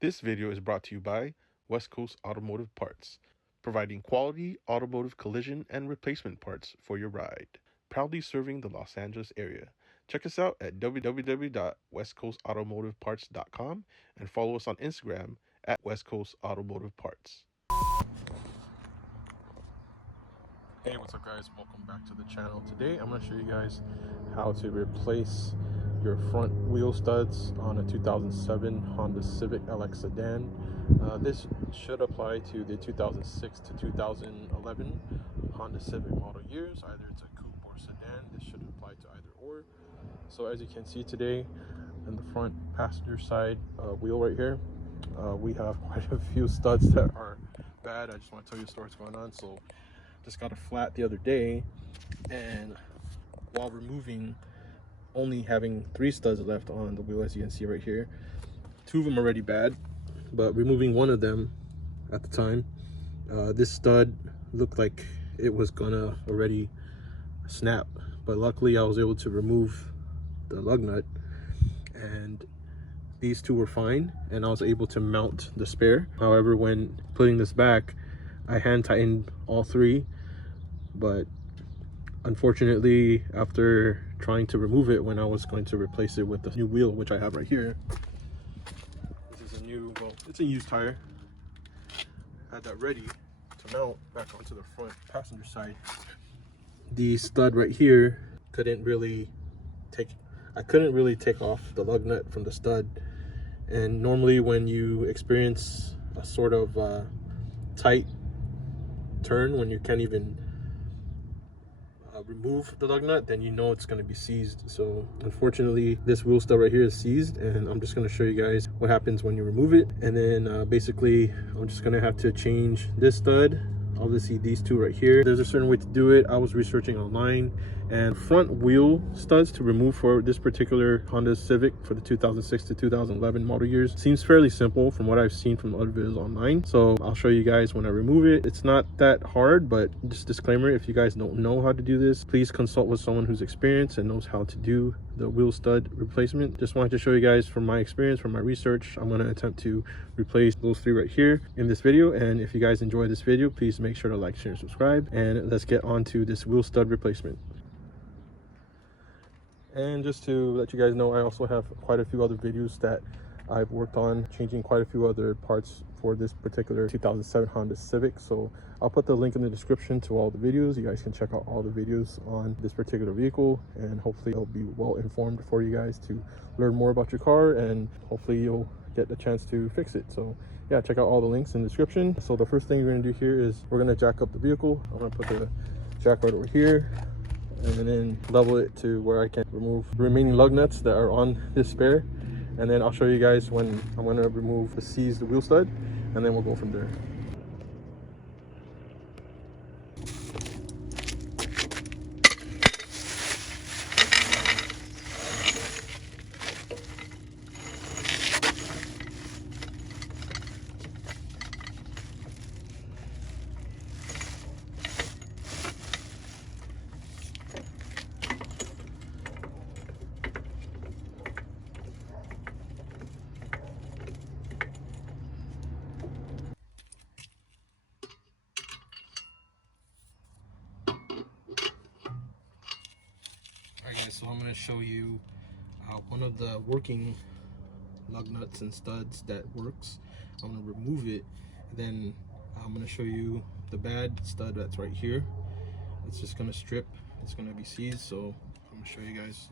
This video is brought to you by West Coast Automotive Parts, providing quality automotive collision and replacement parts for your ride. Proudly serving the Los Angeles area. Check us out at www.westcoastautomotiveparts.com and follow us on Instagram at West Coast Automotive Parts. Hey, what's up guys? Welcome back to the channel. Today I'm going to show you guys how to replace your front wheel studs on a 2007 Honda Civic LX sedan. This should apply to the 2006 to 2011 Honda Civic model years. Either it's a coupe or sedan. This should apply to either or. So as you can see today, in the front passenger side wheel right here, we have quite a few studs that are bad. I just want to tell you a story what's going on. So just got a flat the other day, and while removing, only having 3 studs left on the wheel, as you can see right here. 2 of them already bad, but removing one of them at the time, this stud looked like it was gonna already snap, but luckily I was able to remove the lug nut, and these 2 were fine, and I was able to mount the spare. However, when putting this back, I hand tightened all 3, but unfortunately, after trying to remove it when I was going to replace it with the new wheel, which I have right here, this is a new, well, it's a used tire. I had that ready to mount back onto the front passenger side. The stud right here I couldn't really take off the lug nut from the stud. And normally when you experience a sort of tight turn, when you can't even remove the lug nut, then you know it's going to be seized. So unfortunately, this wheel stud right here is seized, and I'm just going to show you guys what happens when you remove it. And then basically I'm just going to have to change this stud, obviously these 2 right here. There's a certain way to do it. I was researching online, and front wheel studs to remove for this particular Honda Civic for the 2006 to 2011 model years seems fairly simple from what I've seen from other videos online. So I'll show you guys when I remove it. It's not that hard, but just disclaimer, if you guys don't know how to do this, please consult with someone who's experienced and knows how to do the wheel stud replacement. Just wanted to show you guys from my experience, from my research. I'm going to attempt to replace those 3 right here in this video. And if you guys enjoy this video, please make sure to like, share, and subscribe, and let's get on to this wheel stud replacement. And just to let you guys know, I also have quite a few other videos that I've worked on changing quite a few other parts for this particular 2007 Honda Civic. So I'll put the link in the description to all the videos. You guys can check out all the videos on this particular vehicle, and hopefully it'll be well informed for you guys to learn more about your car, and hopefully you'll get the chance to fix it. So yeah, check out all the links in the description. So the first thing we're going to do here is we're going to jack up the vehicle. I'm going to put the jack right over here, and then level it to where I can remove the remaining lug nuts that are on this spare. And then I'll show you guys when I'm going to remove the seized wheel stud, and then we'll go from there. Alright, so I'm going to show you one of the working lug nuts and studs that works. I'm going to remove it, then I'm going to show you the bad stud that's right here. It's just going to strip, it's going to be seized. So I'm going to show you guys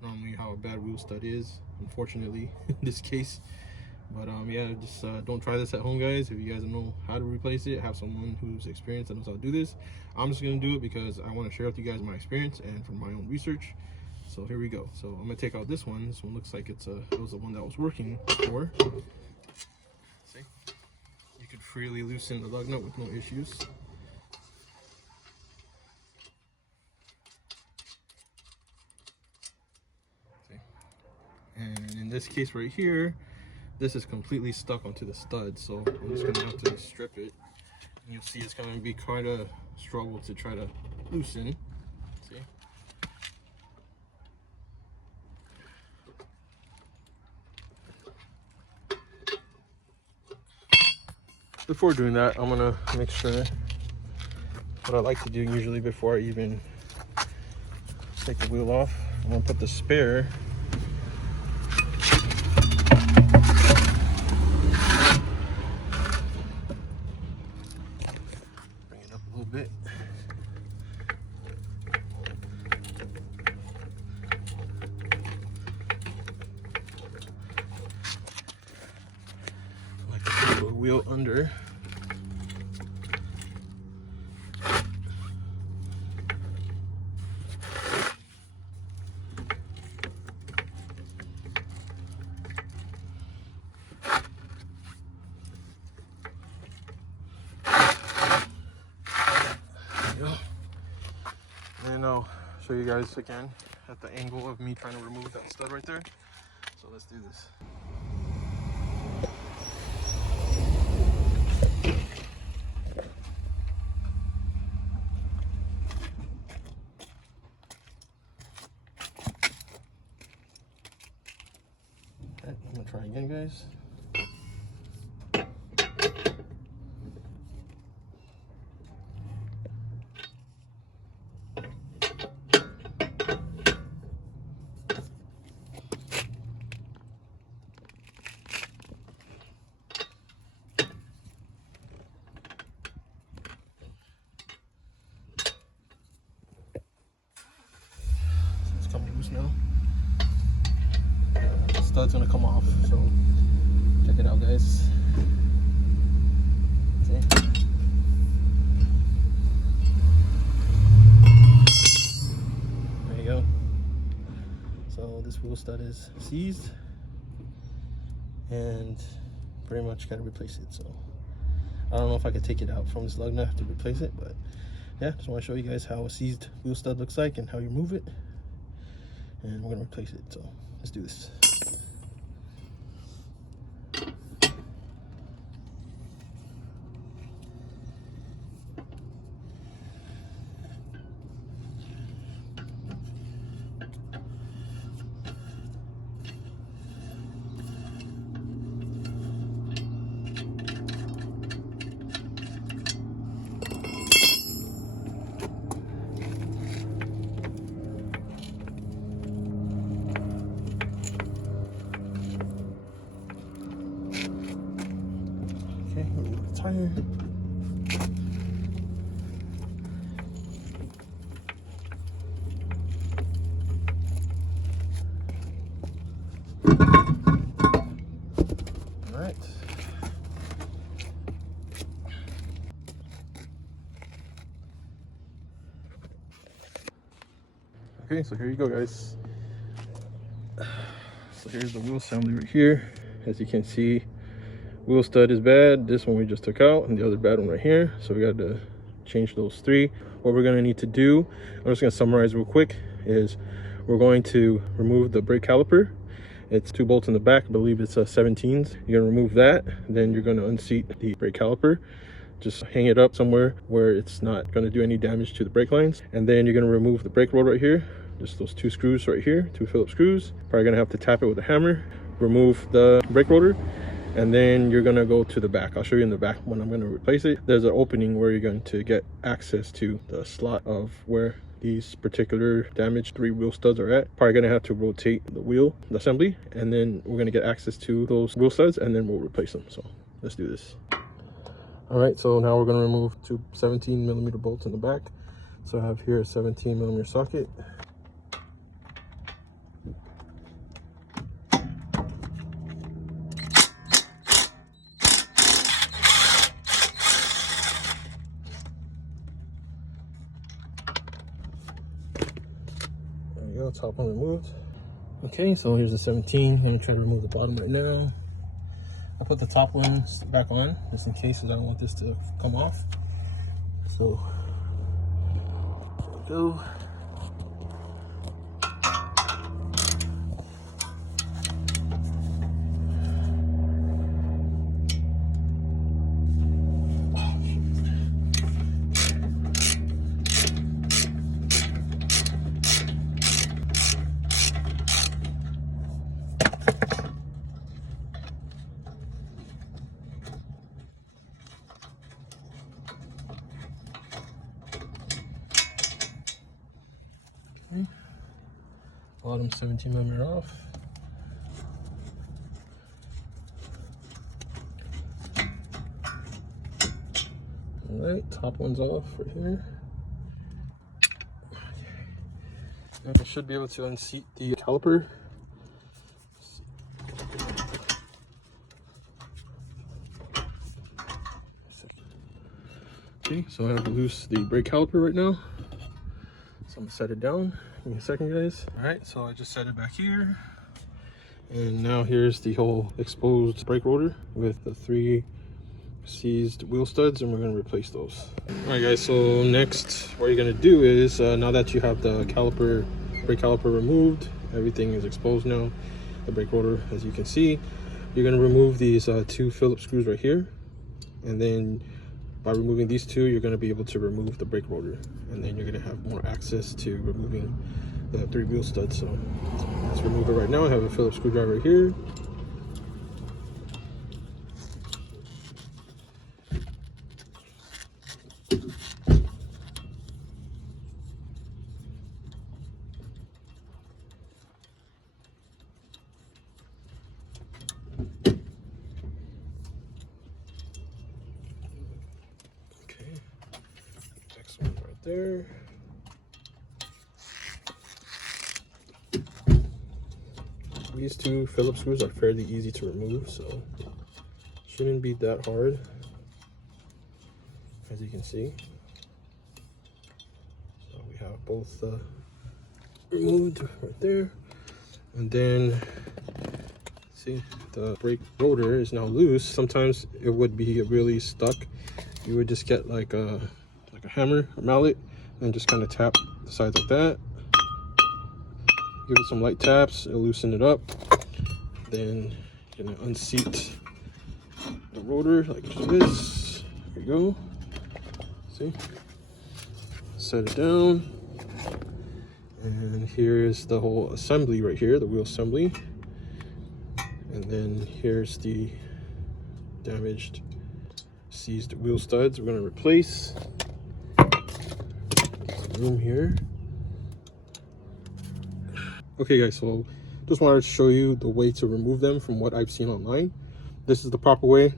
normally how a bad wheel stud is, unfortunately in this case. But yeah, just don't try this at home, guys. If you guys don't know how to replace it, have someone who's experienced and knows how to do this. I'm just going to do it because I want to share with you guys my experience and from my own research. So here we go. So I'm going to take out this one. This one looks like it was the one that was working before. See? You could freely loosen the lug nut with no issues. See? And in this case right here, this is completely stuck onto the stud, so I'm just gonna have to strip it. And you'll see it's gonna be quite a struggle to try to loosen. See? Before doing that, I'm gonna make sure, what I like to do usually before I even take the wheel off, I'm gonna put the spare bring it up a little bit. I like to put the wheel under. And I'll show you guys again at the angle of me trying to remove that stud right there. So let's do this. Alright, I'm gonna try again, guys. Now the stud's gonna come off, so check it out, guys. See? There you go. So this wheel stud is seized and pretty much gotta replace it. So I don't know if I could take it out from this lug nut to replace it, but yeah, just want to show you guys how a seized wheel stud looks like and how you remove it. And we're gonna replace it, so let's do this. Tire. All right. Okay, so here you go, guys. So here's the wheel assembly right here. As you can see, wheel stud is bad. This one we just took out, and the other bad one right here. So we got to change those three. What we're going to need to do, I'm just going to summarize real quick, is we're going to remove the brake caliper. It's 2 bolts in the back. I believe it's 17s. You're going to remove that. Then you're going to unseat the brake caliper. Just hang it up somewhere where it's not going to do any damage to the brake lines. And then you're going to remove the brake rotor right here. Just those 2 screws right here, 2 Phillips screws. Probably going to have to tap it with a hammer. Remove the brake rotor. And then you're gonna go to the back. I'll show you in the back when I'm gonna replace it. There's an opening where you're going to get access to the slot of where these particular damaged 3 wheel studs are at. Probably gonna have to rotate the wheel assembly, and then we're gonna get access to those wheel studs, and then we'll replace them. So let's do this. All right, so now we're gonna remove 2 17mm bolts in the back. So I have here a 17mm socket. Top one removed. Okay, so here's the 17. I'm gonna try to remove the bottom right now. I'll put the top one back on just in case, because I don't want this to come off. So there we go. Bottom 17mm off. Alright, top one's off right here. And I should be able to unseat the caliper. Okay, so I have to loose the brake caliper right now. So I'm gonna set it down. Give me a second, guys. Alright, so I just set it back here. And now here's the whole exposed brake rotor with the 3 seized wheel studs, and we're going to replace those. All right, guys, so next what you're going to do is now that you have the brake caliper removed, everything is exposed now, the brake rotor, as you can see, you're going to remove these 2 Phillips screws right here, and then by removing these 2 you're going to be able to remove the brake rotor, and then you're going to have more access to removing the 3 wheel studs. So let's remove it right now. I have a Phillips screwdriver right here. Next one right there. These 2 Phillips screws are fairly easy to remove, so shouldn't be that hard, as you can see. So we have both removed right there, and then see the brake rotor is now loose. Sometimes it would be really stuck. You would just get like a hammer, a mallet, and just kind of tap the sides like that. Give it some light taps, it'll loosen it up. Then you're gonna unseat the rotor like this. There you go. See? Set it down. And here's the whole assembly right here, the wheel assembly. And then here's the damaged, seized wheel studs we're gonna replace. Some room here. Okay, guys, so just wanted to show you the way to remove them from what I've seen online. This is the proper way.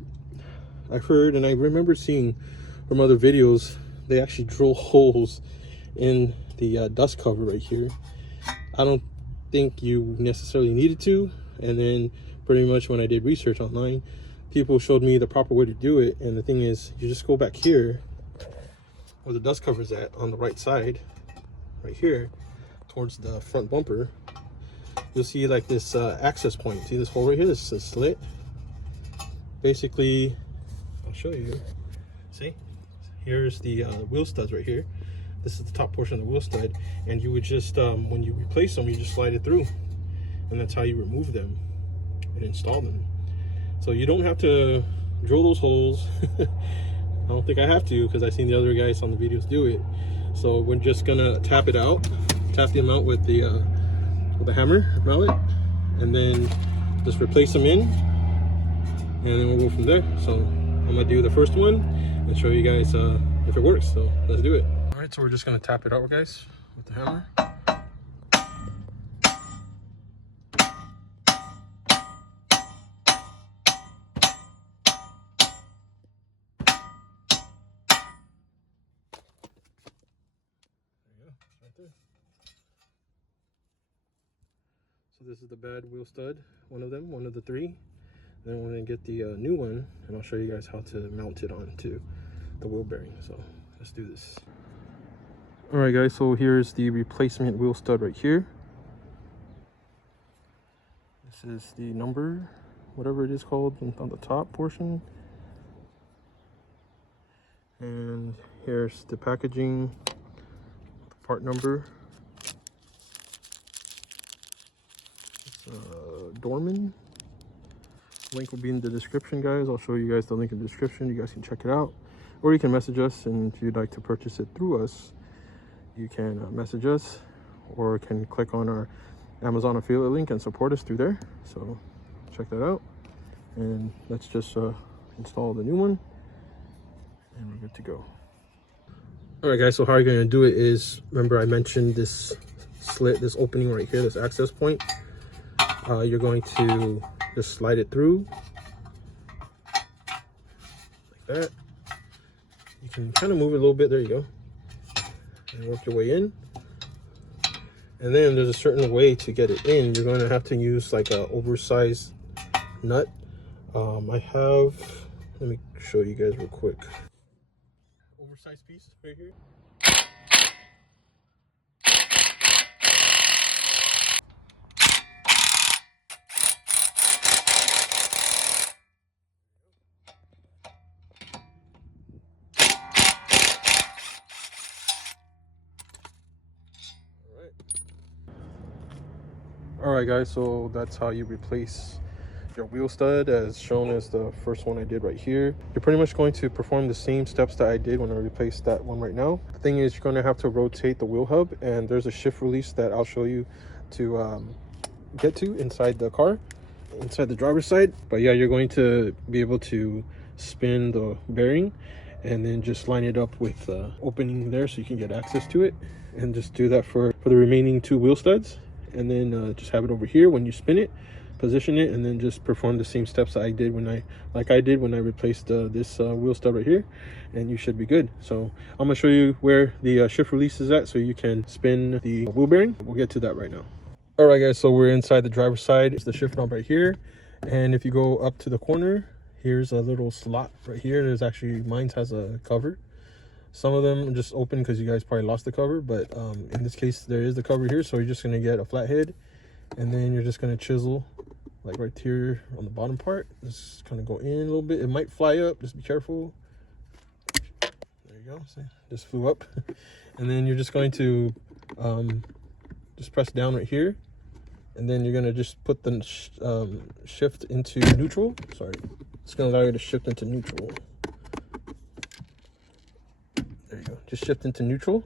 I've heard, and I remember seeing from other videos, they actually drill holes in the dust cover right here. I don't think you necessarily needed to. And then pretty much when I did research online, people showed me the proper way to do it. And the thing is, you just go back here where the dust cover is at, on the right side, right here, towards the front bumper. You'll see like this access point. See this hole right here? This is a slit. Basically, I'll show you. See, here's the wheel studs right here. This is the top portion of the wheel stud, and you would just when you replace them, you just slide it through, and that's how you remove them and install them. So you don't have to drill those holes. I don't think I have to, because I've seen the other guys on the videos do it. So we're just gonna tap them out with the hammer mallet, and then just replace them in, and then we'll go from there. So I'm gonna do the first one and show you guys if it works. So let's do it. All right, so we're just gonna tap it out, guys, with the hammer. So this is the bad wheel stud, one of them, one of the 3. Then we're gonna get the new one, and I'll show you guys how to mount it onto the wheel bearing. So let's do this. All right, guys, so here's the replacement wheel stud right here. This is the number, whatever it is called, on the top portion. And here's the packaging, the part number. Dorman. Link will be in the description, guys. I'll show you guys the link in the description. You guys can check it out, or you can message us, and if you'd like to purchase it through us, you can message us, or can click on our Amazon affiliate link and support us through there. So check that out, and let's just install the new one, and we're good to go. All right, guys, so how you're going to do it is, remember I mentioned this slit, this opening right here, this access point, you're going to just slide it through like that. You can kind of move it a little bit, there you go, and work your way in. And then there's a certain way to get it in. You're going to have to use like a oversized nut. Let me show you guys real quick. Oversized piece right here. Alright guys, so that's how you replace your wheel stud as shown as the first one I did right here. You're pretty much going to perform the same steps that I did when I replaced that one right now. The thing is, you're going to have to rotate the wheel hub, and there's a shift release that I'll show you to get to inside the car, inside the driver's side. But yeah, you're going to be able to spin the bearing and then just line it up with the opening there so you can get access to it, and just do that for the remaining 2 wheel studs. And then just have it over here when you spin it, position it, and then just perform the same steps that I did when I replaced this wheel stud right here, and you should be good. So I'm gonna show you where the shift release is at so you can spin the wheel bearing. We'll get to that right now. All right guys, so we're inside the driver's side. It's the shift knob right here, and if you go up to the corner, here's a little slot right here. There's actually, mine has a cover. Some of them just open because you guys probably lost the cover, but in this case there is the cover here. So you're just going to get a flat head, and then you're just going to chisel like right here on the bottom part. Just kind of go in a little bit. It might fly up, just be careful. There you go, see, just flew up. And then you're just going to just press down right here, and then you're going to just put the shift into neutral. Sorry, it's going to allow you to shift into neutral. There you go, just shift into neutral,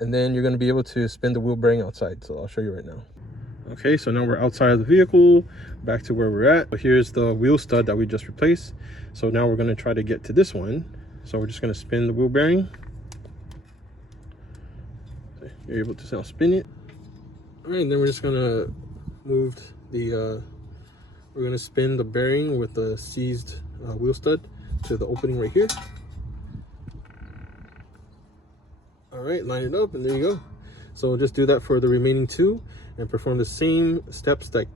and then you're going to be able to spin the wheel bearing outside. So I'll show you right now. Okay, so now we're outside of the vehicle, back to where we're at. So here's the wheel stud that we just replaced. So now we're going to try to get to this one. So we're just going to spin the wheel bearing. You're able to now spin it. All right, and then we're just going to move the we're going to spin the bearing with the seized wheel stud to the opening right here. All right, line it up, and there you go. So just do that for the remaining 2 and perform the same steps that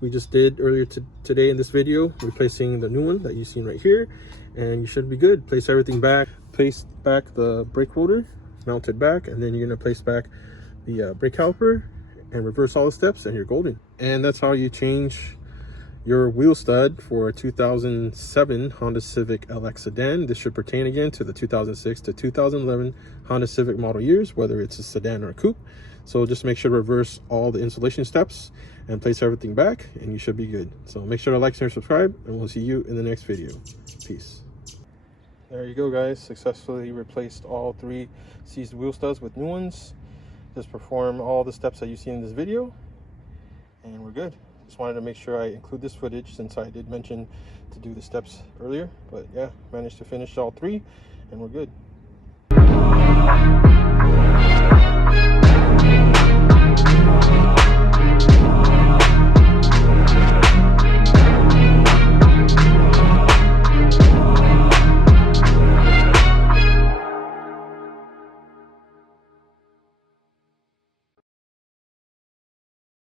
we just did earlier today in this video, replacing the new one that you've seen right here, and you should be good. Place everything back, place back the brake rotor, mount it back, and then you're going to place back the brake caliper and reverse all the steps, and you're golden. And that's how you change your wheel stud for a 2007 Honda Civic LX sedan. This should pertain again to the 2006 to 2011 Honda Civic model years, whether it's a sedan or a coupe. So just make sure to reverse all the installation steps and place everything back, and you should be good. So make sure to like, share, subscribe, and we'll see you in the next video. Peace. There you go guys, successfully replaced all 3 seized wheel studs with new ones. Just perform all the steps that you see in this video, and we're good. Just wanted to make sure I include this footage since I did mention to do the steps earlier, but yeah, managed to finish all 3, and we're good.